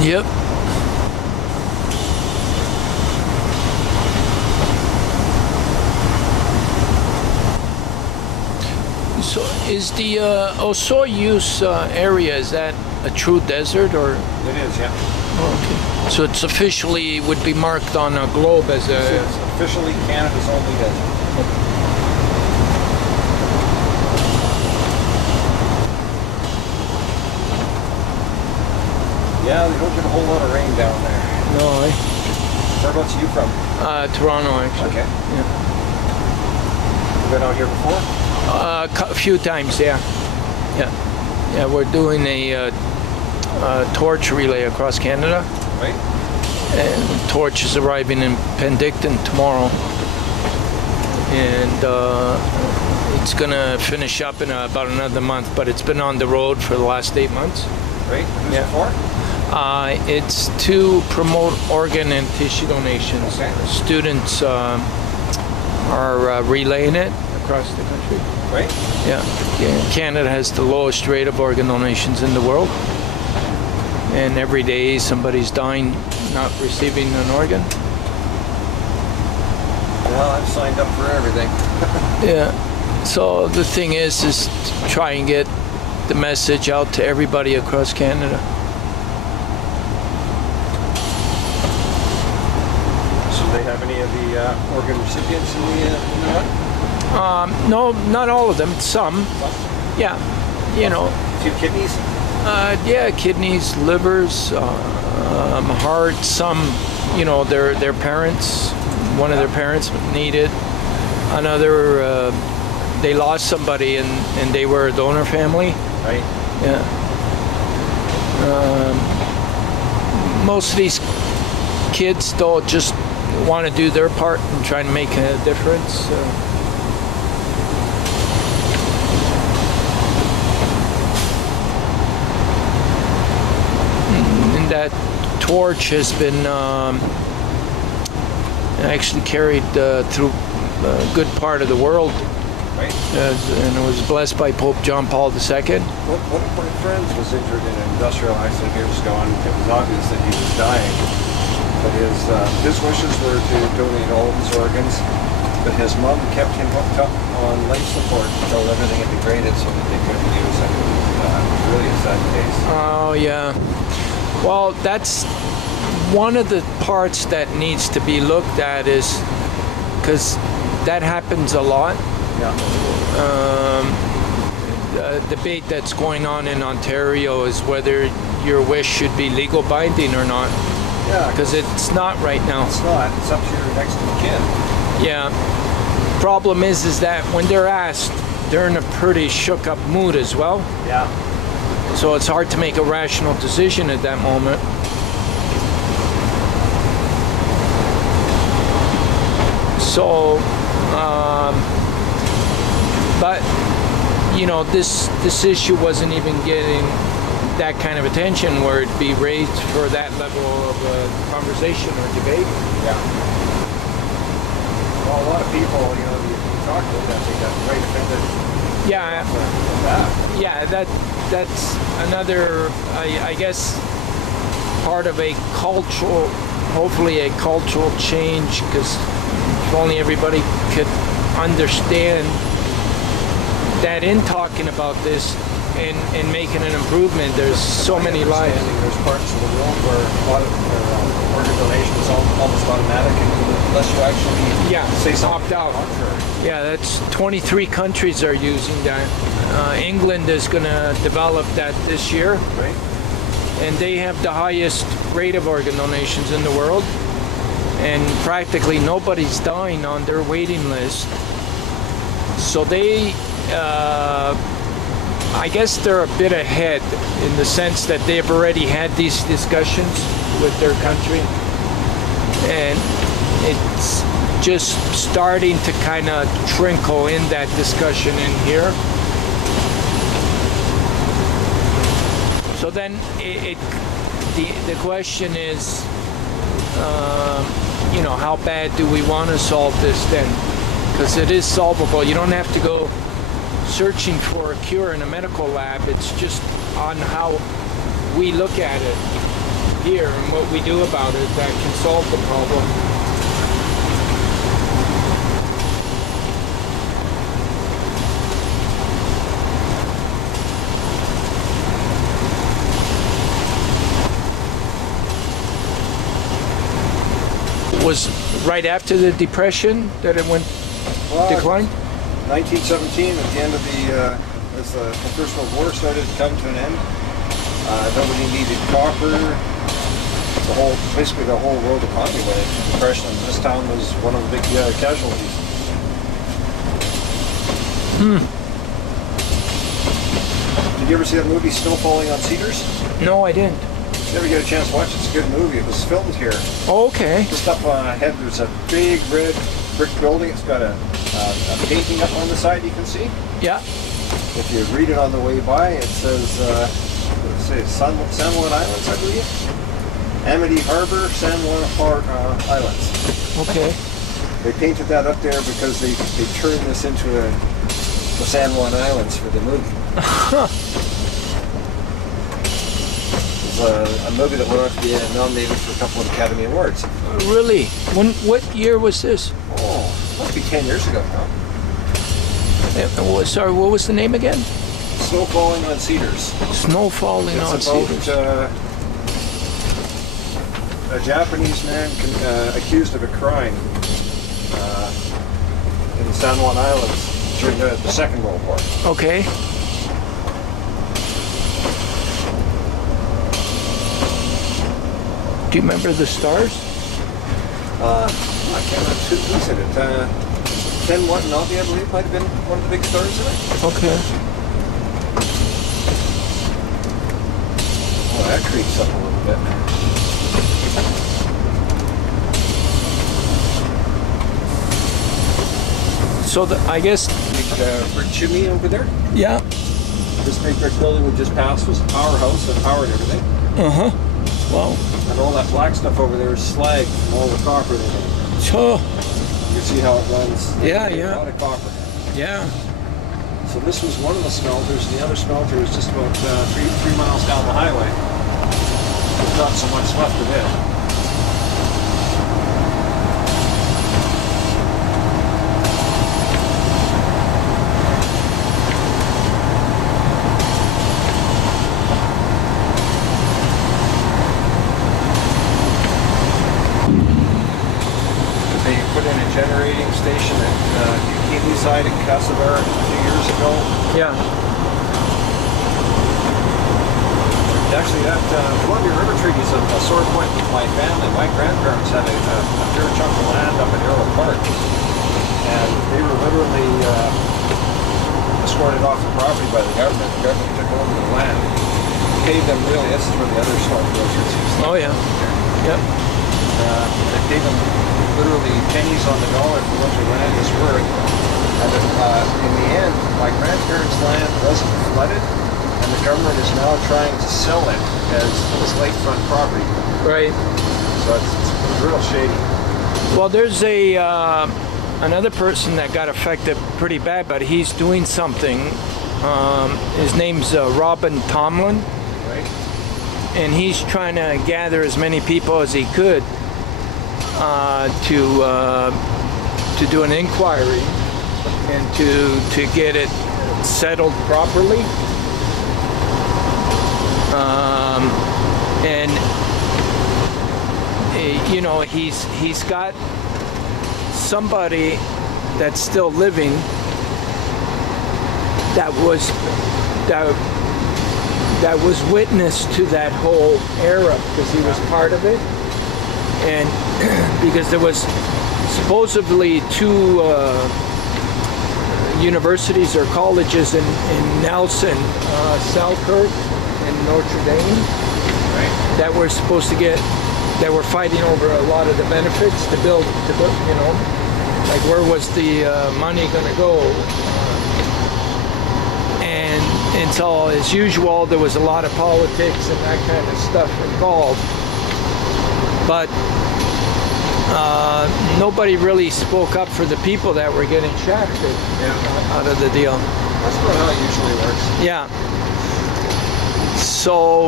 Yep. So is the SOS4000 area, is that a true desert or? It is, yeah. Oh, okay. So it's officially would be marked on a globe as a... It's officially Canada's only desert. Yeah, they don't get a whole lot of rain down there. No, Whereabouts are you from? Toronto actually. Okay. Yeah. You been out here before? A few times, yeah. Yeah, we're doing a torch relay across Canada. Right. And the torch is arriving in Penticton tomorrow. And it's gonna finish up in about another month, but it's been on the road for the last 8 months. Right. Who's it for? It's to promote organ and tissue donations. Okay. Students are relaying it across the country. Right. Yeah. Canada has the lowest rate of organ donations in the world. And every day somebody's dying not receiving an organ. Well, I've signed up for everything. Yeah. So the thing is to try and get the message out to everybody across Canada. So they have any of the organ recipients in the run? No, not all of them. Some. Yeah. You know. A few kidneys? Yeah, kidneys, livers, heart. Some, you know, their parents. One of their parents needed. Another, they lost somebody and they were a donor family. Right. Yeah. Most of these kids don't just want to do their part and try and make a difference. And that torch has been actually carried through a good part of the world. Right. And it was blessed by Pope John Paul II. One of my friends was injured in an industrial accident years ago, and it was obvious that he was dying. But his wishes were to donate all of his organs. But his mom kept him hooked up on life support until everything had degraded so that they couldn't use it. It was really a sad case. Oh, yeah. Well, that's one of the parts that needs to be looked at, is because that happens a lot. Yeah. The debate that's going on in Ontario is whether your wish should be legal binding or not. Yeah. Because it's not right now. It's not. It's up to your next of kin. Yeah. Problem is that when they're asked, they're in a pretty shook up mood as well. Yeah. So it's hard to make a rational decision at that moment. So, but you know, this issue wasn't even getting that kind of attention where it'd be raised for that level of conversation or debate. Yeah. Well, a lot of people, you know, you talk to them, they got quite offended. Yeah. Yeah, that's another, I guess, part of a cultural, hopefully a cultural change, because if only everybody could understand that in talking about this and making an improvement, there's so many lives. There's parts of the world where organ donation is almost automatic unless you actually say something. Opt out. Yeah, that's 23 countries are using that. England is going to develop that this year. Right. And they have the highest rate of organ donations in the world. And practically nobody's dying on their waiting list. So they, I guess they're a bit ahead in the sense that they've already had these discussions with their country. And it's just starting to kind of trickle in that discussion in here. So then the question is, you know, how bad do we want to solve this then? Because it is solvable. You don't have to go searching for a cure in a medical lab. It's just on how we look at it. here and what we do about it that can solve the problem. Was right after the Depression that it went declined? 1917, at the end of as the First World War started to come to an end, nobody needed copper. Basically the whole world economy went into depression, and this town was one of the big casualties. Did you ever see that movie Snow Falling on Cedars? No, I didn't. Never get a chance to watch it. It's a good movie. It was filmed here. Oh, okay. Just up ahead, there's a big red brick building. It's got a painting up on the side you can see. Yeah. If you read it on the way by, it says, what does it say, San Juan Islands, I believe? Amity Harbor, San Juan Islands. Okay. They painted that up there because they turned this into the San Juan Islands for the movie. A movie that went on to be nominated for a couple of Academy Awards. Really? What year was this? Oh, must be 10 years ago now. Sorry, what was the name again? Snow Falling on Cedars. Snow Falling on Cedars. A Japanese man accused of a crime in the San Juan Islands during the Second World War. Okay. Do you remember the stars? I can't remember who's in it. Ken Watanabe, I believe, might have been one of the big stars in it. Okay. Oh, that creeps up a little bit. So I guess. Big brick chimney over there. Yeah. This big brick building we just passed was a powerhouse that powered everything. Uh-huh. Wow. And all that black stuff over there is slag from all the copper in it. So. You see how it runs? Yeah, There's yeah. a lot of copper. Yeah. So this was one of the smelters, and the other smelter is just about three miles down the highway. There's not so much left of it. They put in a generating station at Keelyside in Castlebar a few years ago. Yeah. Actually, that Columbia River Treaty is a sore point with my family. My grandparents had a fair chunk of land up in Arrow Park, and they were literally escorted off the property by the government. The government took over the land, paid them really. This is where the other salt groceries used to. Oh yeah. Yep. They paid them literally pennies on the dollar for what their land is worth. And in the end, my grandparents' land wasn't flooded, and the government is now trying to sell it as lakefront property. Right. So it's real shady. Well, there's another person that got affected pretty bad, but he's doing something. His name's Robin Tomlin, Right? and he's trying to gather as many people as he could to do an inquiry and to get it settled properly. And you know, he's got somebody that's still living that was witness to that whole era because he was part of it. And because there was supposedly two universities or colleges in Nelson, Selkirk and Notre Dame, Right? that were supposed to that were fighting over a lot of the benefits to build, you know, like where was the money going to go? And so, as usual, there was a lot of politics and that kind of stuff involved. But nobody really spoke up for the people that were getting shafted out of the deal. That's about how it usually works. Yeah. So